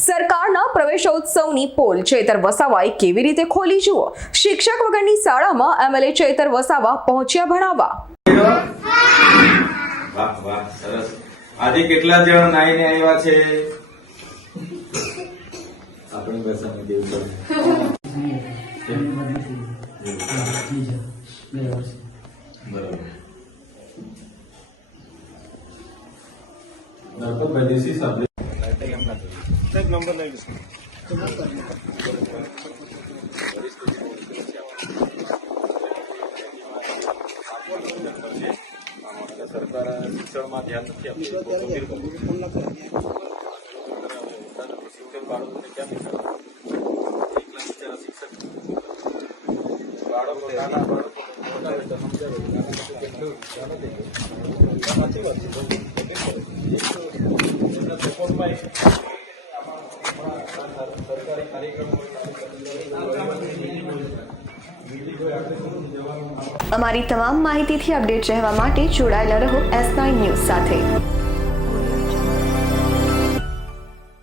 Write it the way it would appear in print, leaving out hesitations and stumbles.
સરકારના પ્રવેશોત્સવની પોલ ચેતર વસાવાએ કેવી રીતે ખોલી જુઓ। શિક્ષક વગરની શાળામાં એમએલએ ચેતર વસાવા પહોંચ્યા ભણાવવા। વાહ વાહ સરસ। આજે કેટલા જણ નાઈને આવ્યા છે? આપણી ભાષામાં કેવું છે? બરાબર। નરપતભાઈ દેશી સાહેબ નંબર લઈ લઈશું। સરકાર શિક્ષણમાં ધ્યાન નથી આપતી। બાળકોને ક્યાં શિક્ષક બાળકો નાના બાળકો સરકારી કાર્યક્રમો અમારી તમામ માહિતીથી અપડેટ રહેવા માટે જોડાયેલા રહો S9 ન્યૂઝ સાથે।